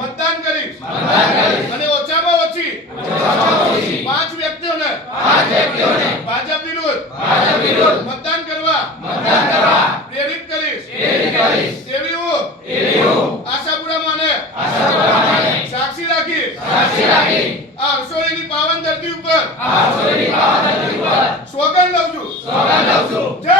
મતદાન કરીશ અને ઓછામાં ઓછી 5 વ્યક્તિઓને ભાજપ વિરુદ્ધ મતદાન કરવા પ્રેરિત કરીશ એવી હું આશાપુરામાંને સાક્ષી રાખી આ હરસોળીની પાવન ધરતી ઉપર સોગંદ લઉં છું. જય